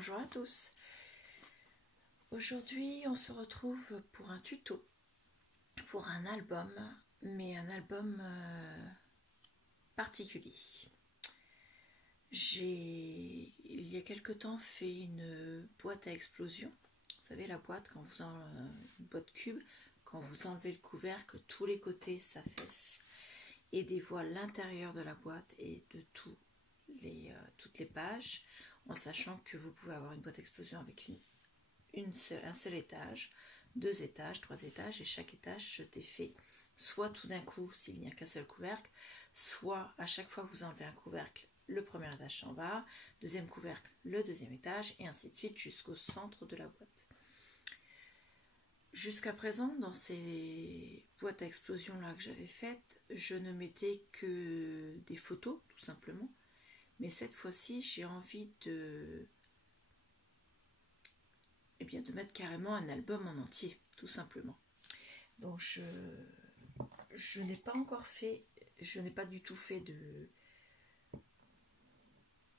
Bonjour à tous. Aujourd'hui, on se retrouve pour un tuto, pour un album, mais un album particulier. J'ai, il y a quelque temps, fait une boîte à explosion. Vous savez, la boîte, quand vous une boîte cube, quand vous enlevez le couvercle, tous les côtés s'affaissent et dévoile l'intérieur de la boîte et de toutes les pages, en sachant que vous pouvez avoir une boîte à explosion avec un seul étage, 2 étages, 3 étages, et chaque étage se défait soit tout d'un coup s'il n'y a qu'un seul couvercle, soit à chaque fois que vous enlevez un couvercle, le premier étage s'en va, deuxième couvercle, le deuxième étage, et ainsi de suite jusqu'au centre de la boîte. Jusqu'à présent, dans ces boîtes à explosion là que j'avais faites, je ne mettais que des photos, tout simplement. Mais cette fois-ci, j'ai envie de mettre carrément un album en entier, tout simplement. Donc je n'ai pas encore fait, je n'ai pas du tout fait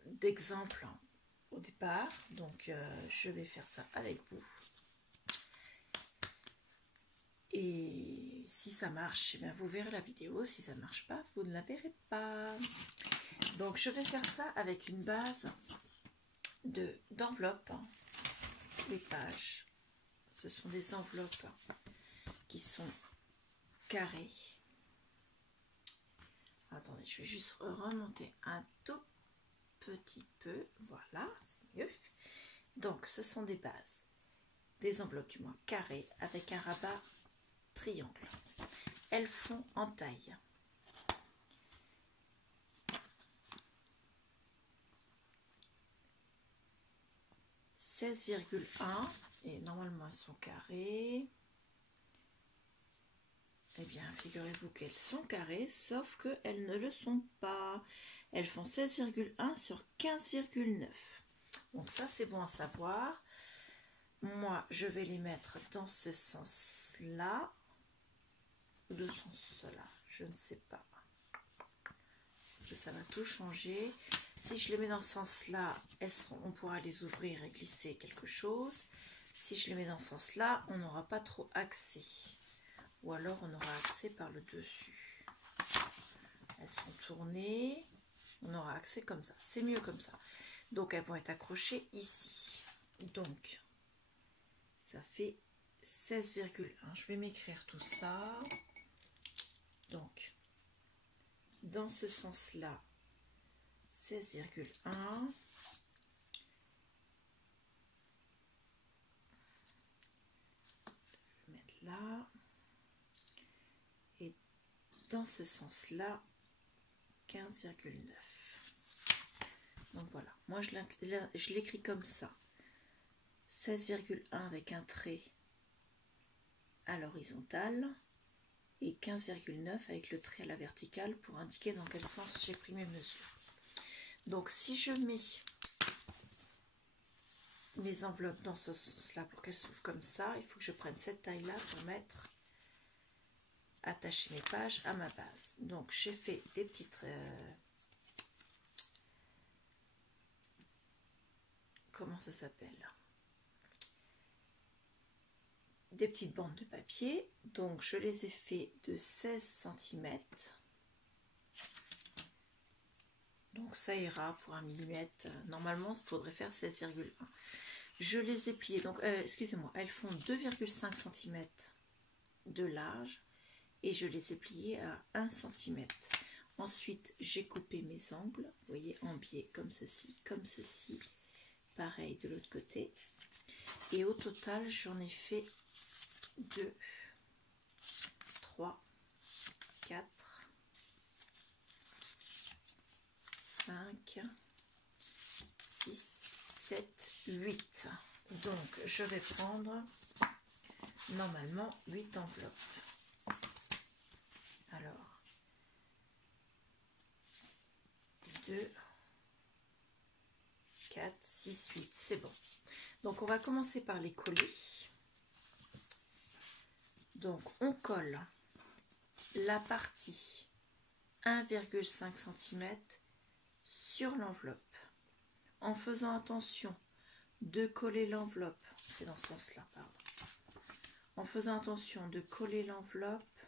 d'exemple au départ, donc je vais faire ça avec vous. Et si ça marche, eh bien vous verrez la vidéo. Si ça ne marche pas, vous ne la verrez pas. Donc je vais faire ça avec une base d'enveloppe. Les pages, ce sont des enveloppes qui sont carrées. Attendez, je vais juste remonter un tout petit peu. Voilà, c'est mieux. Donc ce sont des bases, des enveloppes du moins carrées avec un rabat triangle. Elles font en taille 16,1 et normalement elles sont carrées. Eh bien, figurez-vous qu'elles sont carrées, sauf qu'elles ne le sont pas. Elles font 16,1 sur 15,9. Donc ça, c'est bon à savoir. Moi, je vais les mettre dans ce sens-là. Ou de ce sens-là, je ne sais pas. Parce que ça va tout changer. Si je les mets dans ce sens-là, on pourra les ouvrir et glisser quelque chose. Si je les mets dans ce sens-là, on n'aura pas trop accès. Ou alors on aura accès par le dessus. Elles sont tournées, on aura accès comme ça. C'est mieux comme ça. Donc elles vont être accrochées ici. Donc ça fait 16,1. Je vais m'écrire tout ça. Donc dans ce sens-là, 16,1. Je vais mettre là. Et dans ce sens-là, 15,9. Donc voilà, moi je l'écris comme ça. 16,1 avec un trait à l'horizontale et 15,9 avec le trait à la verticale pour indiquer dans quel sens j'ai pris mes mesures. Donc si je mets mes enveloppes dans ce sens-là pour qu'elles s'ouvrent comme ça, il faut que je prenne cette taille-là pour attacher mes pages à ma base. Donc j'ai fait des petites comment ça s'appelle, des petites bandes de papier. Donc je les ai fait de 16 cm. Donc ça ira pour 1 mm. Normalement il faudrait faire 16,1. Je les ai pliées, donc excusez-moi, elles font 2,5 cm de large et je les ai pliées à 1 cm. Ensuite j'ai coupé mes angles, vous voyez, en biais comme ceci, pareil de l'autre côté. Et au total j'en ai fait 2, 3, 4, 5, 6, 7, 8. Donc je vais prendre normalement 8 enveloppes. Alors 2, 4, 6, 8, c'est bon. Donc on va commencer par les coller. Donc on colle la partie 1,5 cm sur l'enveloppe en faisant attention de coller l'enveloppe, c'est dans ce sens-là, pardon. En faisant attention de coller l'enveloppe,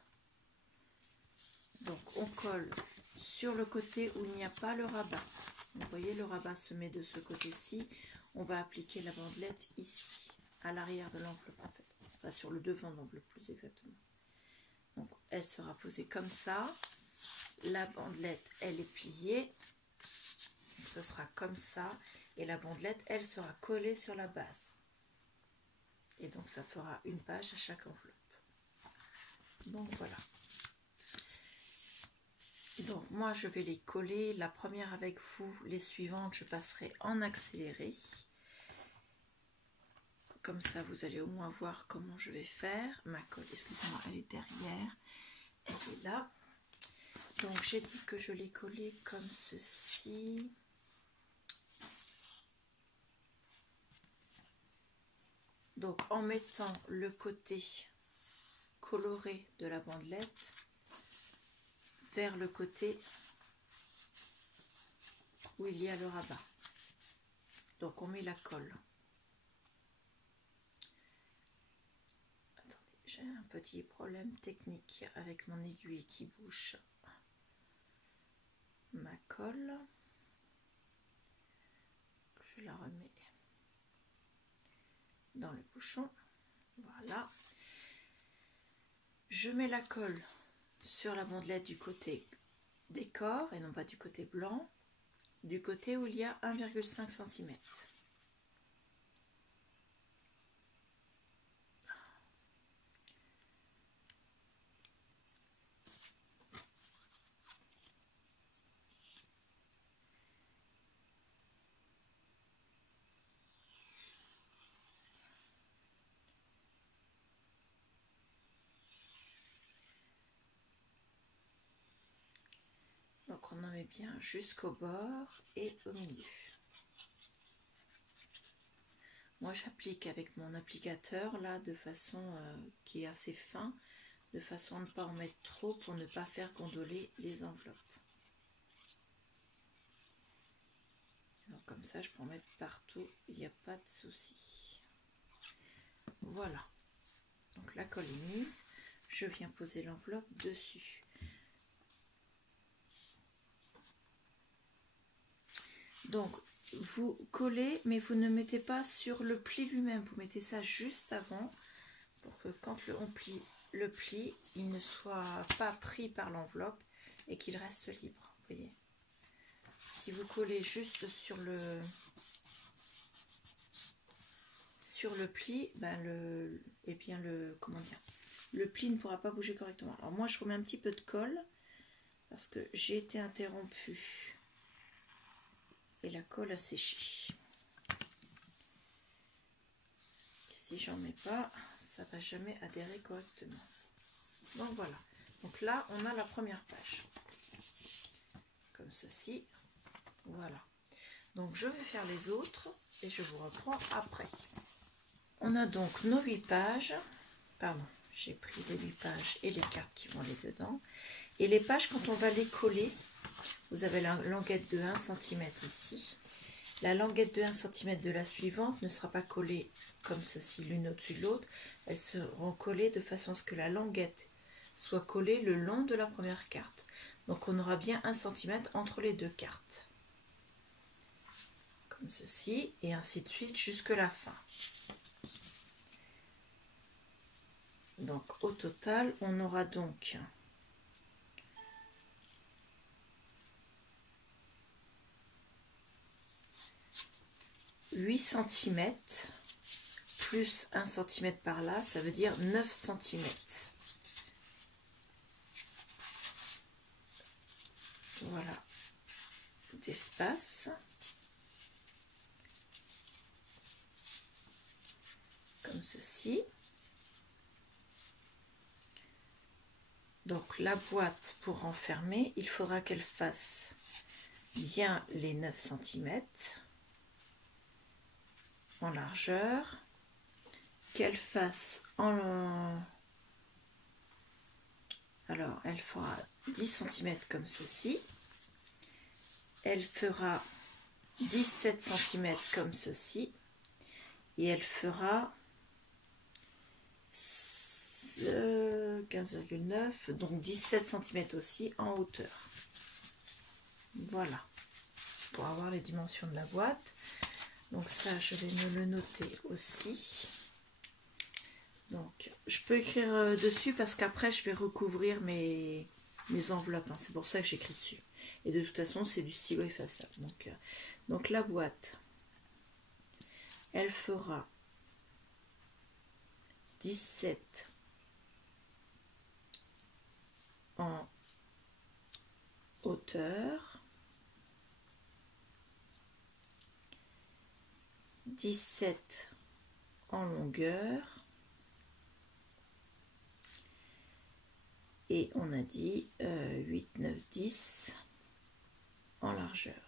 donc on colle sur le côté où il n'y a pas le rabat. Vous voyez, le rabat se met de ce côté-ci. On va appliquer la bandelette ici, à l'arrière de l'enveloppe en fait. Enfin, sur le devant de l'enveloppe plus exactement. Donc elle sera posée comme ça. La bandelette, elle est pliée. Donc, ce sera comme ça. Et la bandelette, elle sera collée sur la base. Et donc ça fera une page à chaque enveloppe. Donc voilà. Donc moi je vais les coller, la première avec vous, les suivantes je passerai en accéléré. Comme ça vous allez au moins voir comment je vais faire. Ma colle, excusez-moi, elle est derrière, elle est là. Donc j'ai dit que je l'ai collée comme ceci. Donc en mettant le côté coloré de la bandelette vers le côté où il y a le rabat. Donc on met la colle. Attendez, j'ai un petit problème technique avec mon aiguille qui bouge ma colle. Je la remets dans le bouchon. Voilà. Je mets la colle sur la bandelette du côté des corps et non pas du côté blanc, du côté où il y a 1,5 cm. Donc on en met bien jusqu'au bord et au milieu. Moi j'applique avec mon applicateur là de façon qui est assez fin, de façon à ne pas en mettre trop pour ne pas faire gondoler les enveloppes. Alors comme ça je peux en mettre partout, il n'y a pas de souci. Voilà. Donc la colle est mise, je viens poser l'enveloppe dessus. Donc vous collez, mais vous ne mettez pas sur le pli lui-même, vous mettez ça juste avant pour que quand on plie le pli, il ne soit pas pris par l'enveloppe et qu'il reste libre. Vous voyez, si vous collez juste sur le pli, ben le pli ne pourra pas bouger correctement. Alors moi je remets un petit peu de colle parce que j'ai été interrompue et la colle a séché. Et si j'en mets pas, ça va jamais adhérer correctement. Donc voilà. Donc là, on a la première page. Comme ceci. Voilà. Donc je vais faire les autres et je vous reprends après. On a donc nos 8 pages. Pardon, j'ai pris les 8 pages et les cartes qui vont aller dedans. Et les pages, quand on va les coller, vous avez la languette de 1 cm ici. La languette de 1 cm de la suivante ne sera pas collée comme ceci, l'une au-dessus de l'autre. Elles seront collées de façon à ce que la languette soit collée le long de la première carte. Donc on aura bien 1 cm entre les deux cartes. Comme ceci, et ainsi de suite jusque la fin. Donc au total, on aura donc 8 cm plus 1 cm par là, ça veut dire 9 cm. Voilà, d'espace. Comme ceci. Donc la boîte pour renfermer, il faudra qu'elle fasse bien les 9 cm en largeur, qu'elle fasse alors elle fera 10 cm comme ceci, elle fera 17 cm comme ceci, et elle fera 15,9, donc 17 cm aussi en hauteur. Voilà, pour avoir les dimensions de la boîte. Donc ça, je vais me le noter aussi. Donc, je peux écrire dessus parce qu'après, je vais recouvrir mes enveloppes. Hein. C'est pour ça que j'écris dessus. Et de toute façon, c'est du stylo effaçable. Donc la boîte, elle fera 17 en hauteur, 17 en longueur, et on a dit 8, 9, 10 en largeur.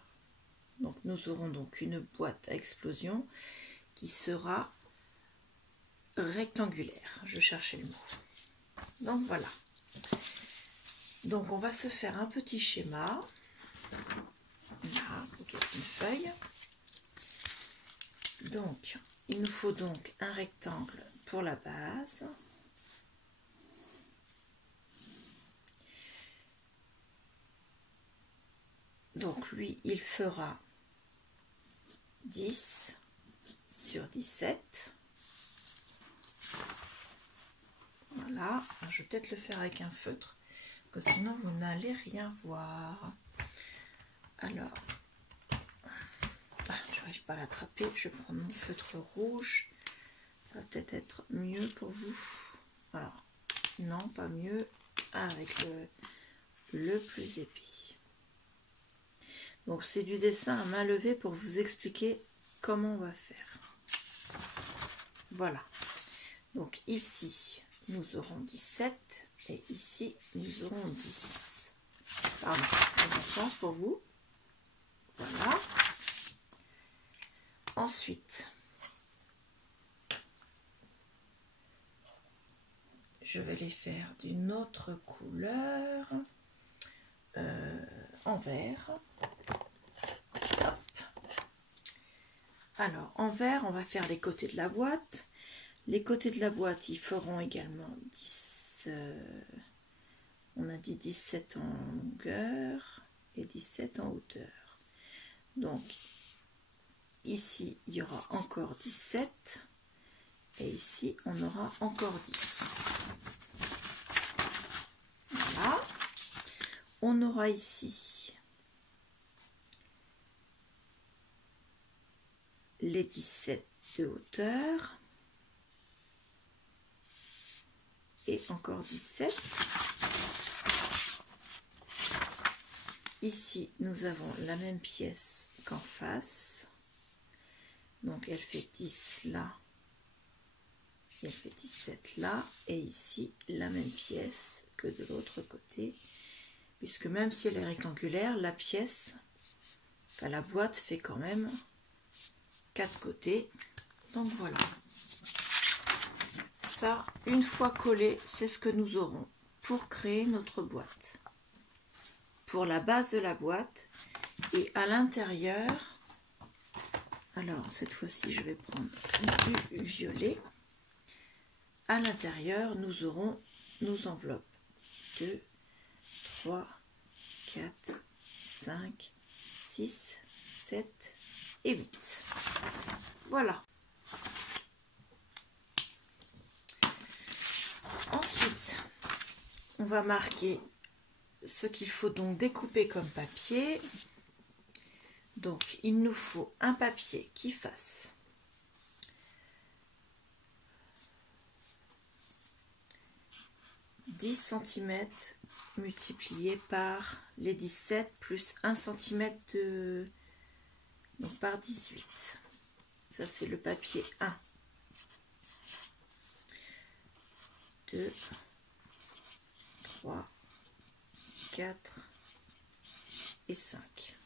Donc nous aurons donc une boîte à explosion qui sera rectangulaire. Je cherchais le mot. Donc voilà. Donc on va se faire un petit schéma. Là, autour d'une feuille. Donc il nous faut donc un rectangle pour la base. Donc lui, il fera 10 sur 17. Voilà. Alors, je vais peut-être le faire avec un feutre, parce que sinon vous n'allez rien voir. Alors, je n'arrive pas à l'attraper. Je vais prendre mon feutre rouge. Ça va peut-être être mieux pour vous. Alors, non, pas mieux. Avec le plus épais. Donc c'est du dessin à main levée pour vous expliquer comment on va faire. Voilà. Donc ici, nous aurons 17 et ici, nous aurons 10. Pardon, dans bon sens pour vous. Voilà. Ensuite, je vais les faire d'une autre couleur, en vert. Alors, en vert, on va faire les côtés de la boîte. Les côtés de la boîte, ils feront également 10. On a dit 17 en longueur et 17 en hauteur. Donc, ici, il y aura encore 17. Et ici, on aura encore 10. Voilà. On aura ici les 17 de hauteur et encore 17. Ici, nous avons la même pièce qu'en face. Donc, elle fait 10 là. Elle fait 17 là. Et ici, la même pièce que de l'autre côté. Puisque même si elle est rectangulaire, la pièce, enfin la boîte fait quand même 4 côtés. Donc voilà. Ça, une fois collé, c'est ce que nous aurons pour créer notre boîte. Pour la base de la boîte. Et à l'intérieur, alors cette fois-ci, je vais prendre du violet. À l'intérieur, nous aurons nos enveloppes. 2, 3, 4, 5, 6, 7 et 8. Voilà. Ensuite, on va marquer ce qu'il faut donc découper comme papier. Donc, il nous faut un papier qui fasse 10 cm multiplié par les 17 plus 1 cm de... donc par 18. Ça, c'est le papier 1. 2, 3, 4 et 5.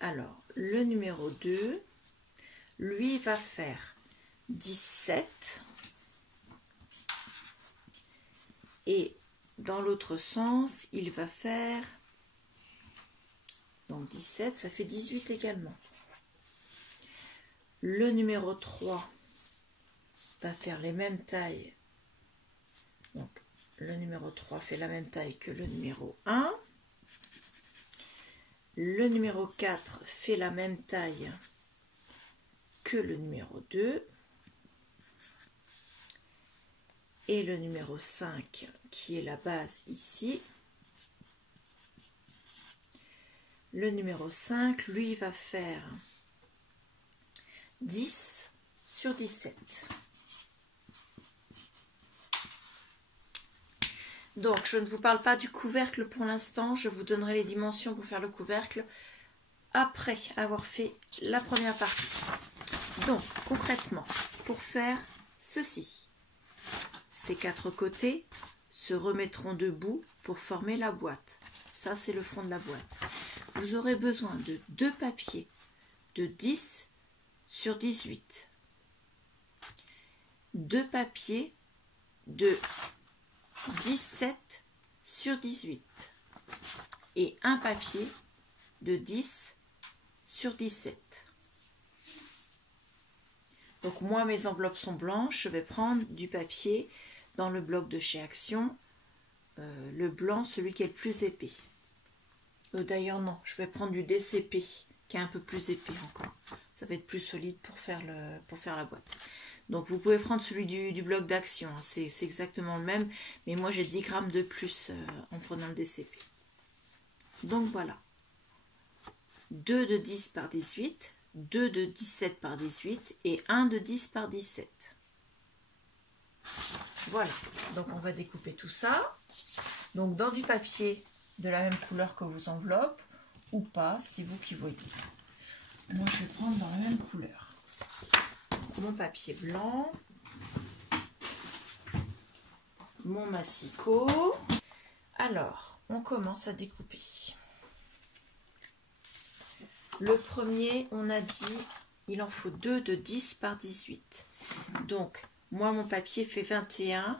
Alors, le numéro 2, lui, va faire 17. Et dans l'autre sens, il va faire, donc 17, ça fait 18 également. Le numéro 3, va faire les mêmes tailles. Donc, le numéro 3 fait la même taille que le numéro 1. Le numéro 4 fait la même taille que le numéro 2. Et le numéro 5, qui est la base ici. Le numéro 5, lui, va faire 10 sur 17. Donc, je ne vous parle pas du couvercle pour l'instant. Je vous donnerai les dimensions pour faire le couvercle après avoir fait la première partie. Donc, concrètement, pour faire ceci, ces 4 côtés se remettront debout pour former la boîte. Ça, c'est le fond de la boîte. Vous aurez besoin de 2 papiers de 10 sur 18. 2 papiers de 17 sur 18. Et un papier de 10 sur 17. Donc moi, mes enveloppes sont blanches. Je vais prendre du papier dans le bloc de chez Action. Le blanc, celui qui est le plus épais. D'ailleurs, non, je vais prendre du DCP, qui est un peu plus épais encore. Ça va être plus solide pour faire la boîte. Donc vous pouvez prendre celui du bloc d'Action. Hein. C'est exactement le même. Mais moi, j'ai 10 grammes de plus en prenant le DCP. Donc voilà. 2 de 10 par 18. 2 de 17 par 18 et 1 de 10 par 17. Voilà, donc on va découper tout ça. Donc dans du papier de la même couleur que vos enveloppes, ou pas, c'est vous qui voyez. Moi je vais prendre dans la même couleur. Donc, mon papier blanc, mon massicot. Alors, on commence à découper. Le premier, on a dit, il en faut 2 de 10 par 18. Donc, moi, mon papier fait 21.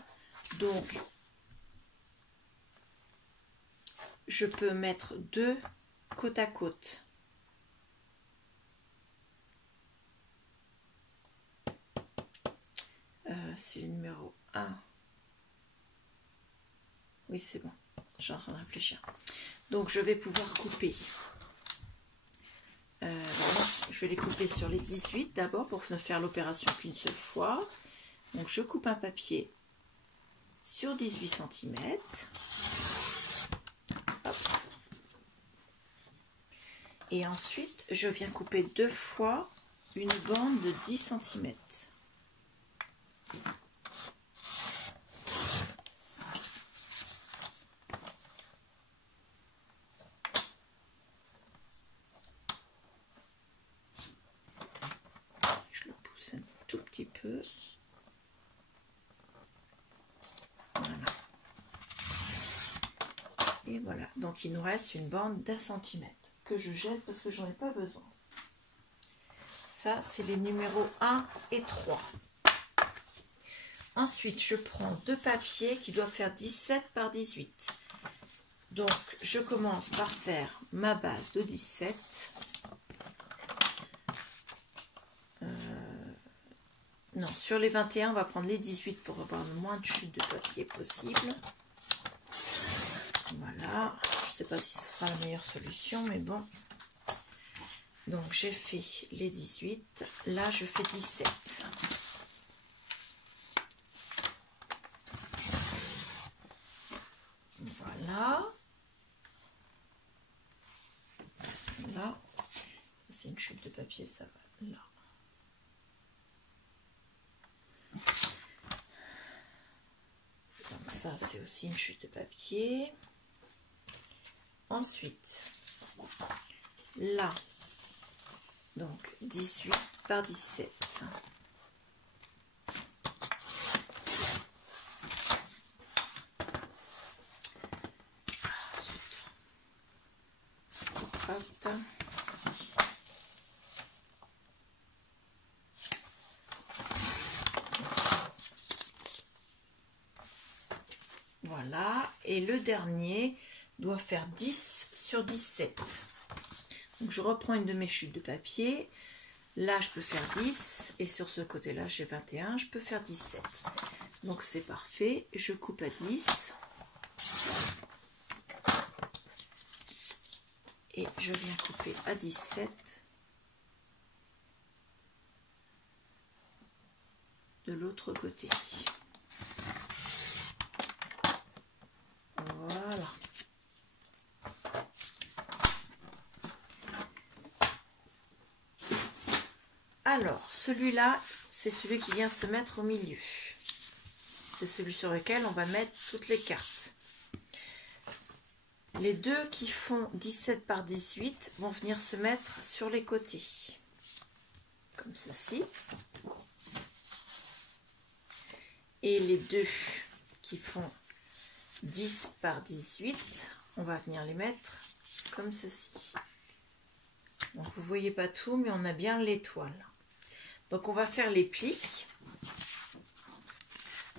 Donc, je peux mettre 2 côte à côte. C'est le numéro 1. Oui, c'est bon. Je suis en train de réfléchir. Donc, je vais pouvoir couper. Voilà. Je vais les couper sur les 18 d'abord pour ne faire l'opération qu'une seule fois. Donc je coupe un papier sur 18 cm. Hop. Et ensuite je viens couper 2 fois une bande de 10 cm. Petit peu. Voilà. Et voilà. Donc il nous reste une bande d'1 centimètre que je jette parce que j'en ai pas besoin. Ça, c'est les numéros 1 et 3. Ensuite, je prends 2 papiers qui doivent faire 17 par 18. Donc, je commence par faire ma base de 17. Non, sur les 21, on va prendre les 18 pour avoir le moins de chute de papier possible. Voilà. Je ne sais pas si ce sera la meilleure solution, mais bon. Donc, j'ai fait les 18. Là, je fais 17. Voilà. Là. C'est une chute de papier, ça va là. Donc ça, c'est aussi une chute de papier. Ensuite, là, donc 18 par 17. Hop. Voilà, et le dernier doit faire 10 sur 17. Donc je reprends une de mes chutes de papier. Là, je peux faire 10 et sur ce côté-là, j'ai 21, je peux faire 17. Donc, c'est parfait. Je coupe à 10 et je viens couper à 17 de l'autre côté. Voilà. Alors, celui-là, c'est celui qui vient se mettre au milieu. C'est celui sur lequel on va mettre toutes les cartes. Les deux qui font 17 par 18 vont venir se mettre sur les côtés. Comme ceci. Et les deux qui font 10 par 18, on va venir les mettre comme ceci. Donc vous voyez pas tout, mais on a bien l'étoile. Donc on va faire les plis.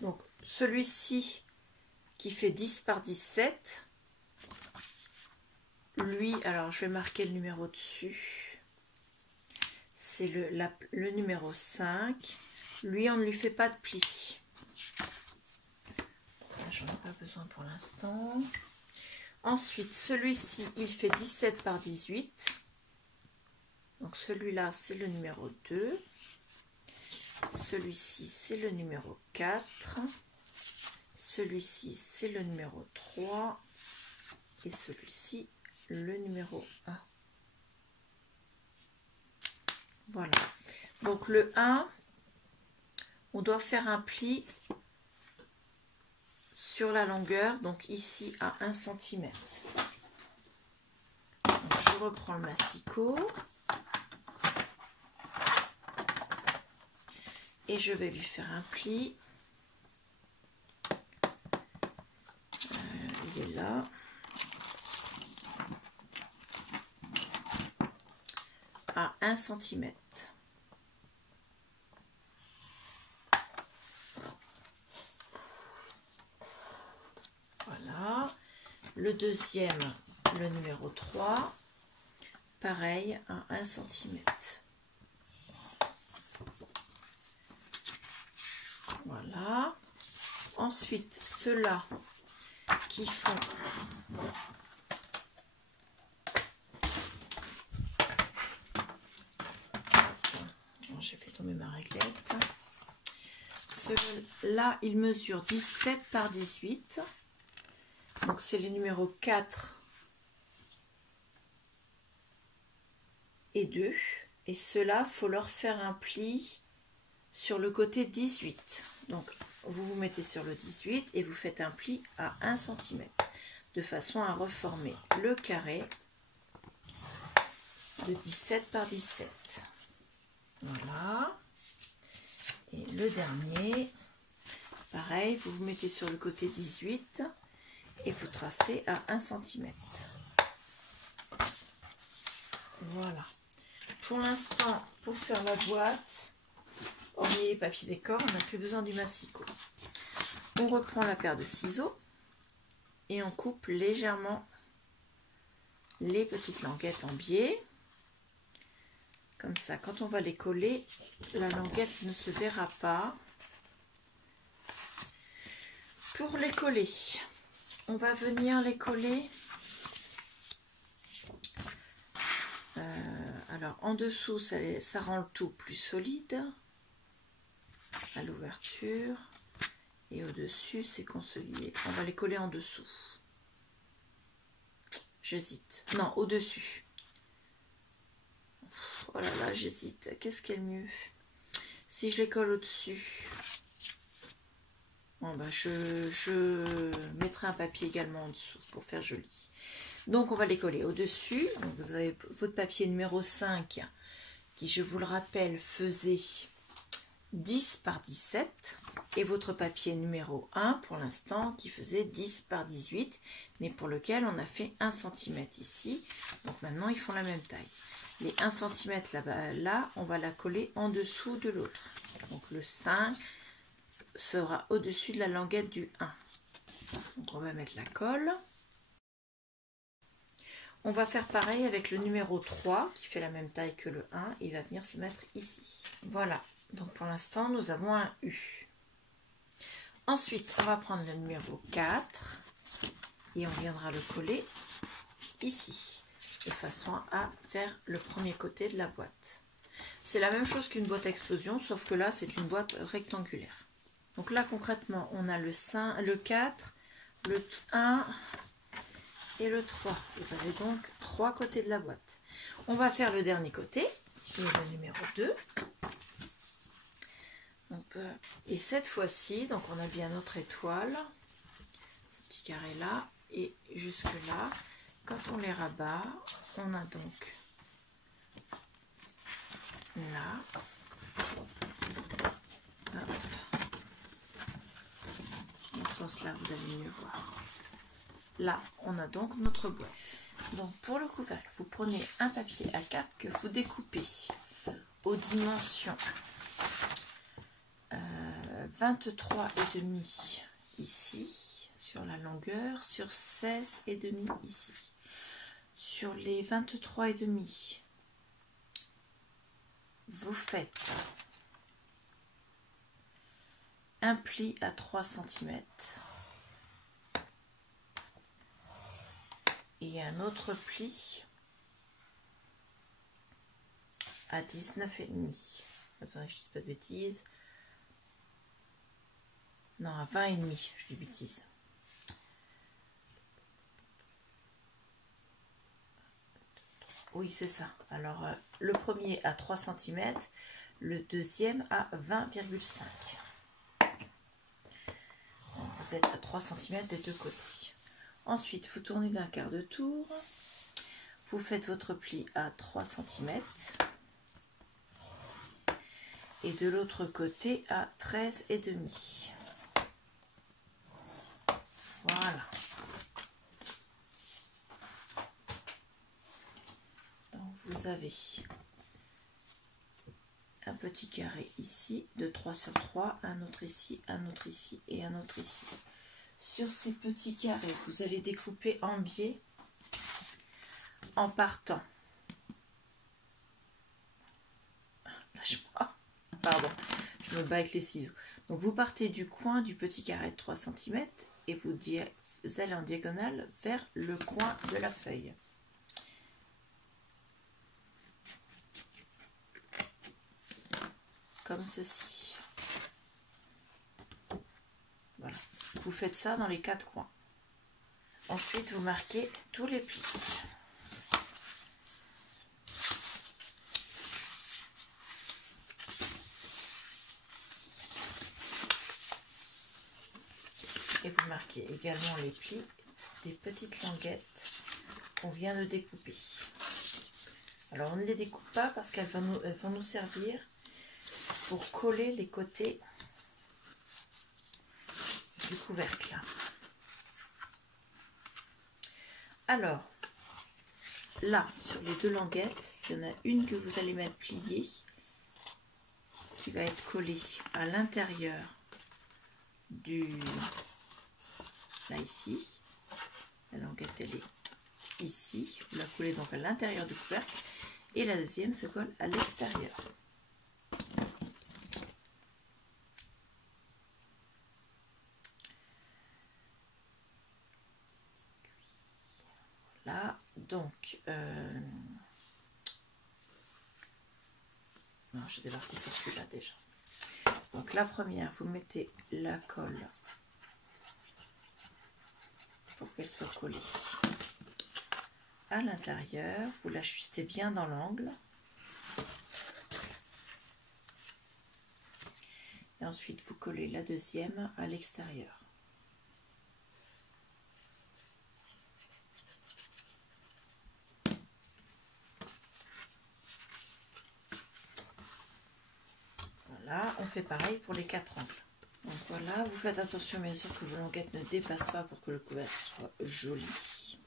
Donc celui-ci qui fait 10 par 17, lui, alors je vais marquer le numéro dessus, c'est le numéro 5. Lui, on ne lui fait pas de plis. J'en ai pas besoin pour l'instant. Ensuite, celui-ci, il fait 17 par 18. Donc celui-là, c'est le numéro 2. Celui-ci, c'est le numéro 4. Celui-ci, c'est le numéro 3. Et celui-ci, le numéro 1. Voilà. Donc le 1, on doit faire un pli sur la longueur, donc ici à 1 cm. Donc je reprends le massicot et je vais lui faire un pli. Il est là. À 1 cm. Voilà. Le deuxième, le numéro 3, pareil à 1 cm. Voilà. Ensuite, ceux-là qui font j'ai fait tomber ma réglette. Ceux-là, ils mesurent 17 par 18. Donc c'est les numéros 4 et 2. Et ceux-là, il faut leur faire un pli sur le côté 18. Donc vous vous mettez sur le 18 et vous faites un pli à 1 cm de façon à reformer le carré de 17 par 17. Voilà. Et le dernier, pareil, vous vous mettez sur le côté 18 et vous tracez à 1 cm. Voilà. Pour l'instant, pour faire la boîte, hormis les papiers décor, on n'a plus besoin du massicot. On reprend la paire de ciseaux et on coupe légèrement les petites languettes en biais. Comme ça, quand on va les coller, la languette ne se verra pas. Pour les coller, on va venir les coller. Alors, en dessous, ça rend le tout plus solide à l'ouverture. Et au-dessus, c'est consolidé. On va les coller en dessous. J'hésite. Non, au-dessus. Oh là là, j'hésite. Qu'est-ce qui est le mieux? Si je les colle au-dessus, bon, bah, je mettrai un papier également en dessous pour faire joli. Donc, on va les coller au-dessus. Vous avez votre papier numéro 5 qui, je vous le rappelle, faisait 10 par 17 et votre papier numéro 1 pour l'instant qui faisait 10 par 18 mais pour lequel on a fait 1 cm ici. Donc maintenant ils font la même taille. Les 1 cm là-bas, là on va la coller en dessous de l'autre. Donc le 5 sera au-dessus de la languette du 1. Donc on va mettre la colle. On va faire pareil avec le numéro 3 qui fait la même taille que le 1. Il va venir se mettre ici. Voilà. Donc pour l'instant, nous avons un U. Ensuite, on va prendre le numéro 4 et on viendra le coller ici, de façon à faire le premier côté de la boîte. C'est la même chose qu'une boîte à explosion, sauf que là, c'est une boîte rectangulaire. Donc là, concrètement, on a le 4, le 1 et le 3. Vous avez donc 3 côtés de la boîte. On va faire le dernier côté, qui est le numéro 2. Et cette fois-ci, donc on a bien notre étoile, ce petit carré là, et jusque là, quand on les rabat, on a donc là, dans ce sens là, vous allez mieux voir. Là, on a donc notre boîte. Donc pour le couvercle, vous prenez un papier A4 que vous découpez aux dimensions 23,5 ici, sur la longueur, sur 16,5 ici. Sur les 23,5, vous faites un pli à 3 cm et un autre pli à 19,5. Attendez, je ne dis pas de bêtises. Non, à 20,5, je dis bêtises. Oui, c'est ça. Alors, le premier à 3 cm, le deuxième à 20,5. Vous êtes à 3 cm des deux côtés. Ensuite, vous tournez d'un quart de tour. Vous faites votre pli à 3 cm. Et de l'autre côté à 13,5. Voilà. Donc vous avez un petit carré ici de 3 sur 3, un autre ici et un autre ici. Sur ces petits carrés, vous allez découper en biais en partant. Lâche-moi. Pardon, je me bats avec les ciseaux. Donc vous partez du coin du petit carré de 3 cm et vous allez en diagonale vers le coin de la feuille. Comme ceci. Voilà. Vous faites ça dans les 4 coins. Ensuite, vous marquez tous les plis. Et vous marquez également les plis des petites languettes qu'on vient de découper. Alors on ne les découpe pas parce qu'elles vont nous servir pour coller les côtés du couvercle. Alors là, sur les deux languettes, il y en a une que vous allez mettre pliée qui va être collée à l'intérieur du... Là ici, la languette elle est ici, vous la collez donc à l'intérieur du couvercle et la deuxième se colle à l'extérieur. Voilà, donc non, j'ai départi sur celui-là déjà. Donc la première, vous mettez la colle pour qu'elle soit collée à l'intérieur, vous l'ajustez bien dans l'angle et ensuite vous collez la deuxième à l'extérieur. Voilà, on fait pareil pour les 4 angles. Donc voilà, vous faites attention bien sûr que vos languettes ne dépassent pas pour que le couvercle soit joli.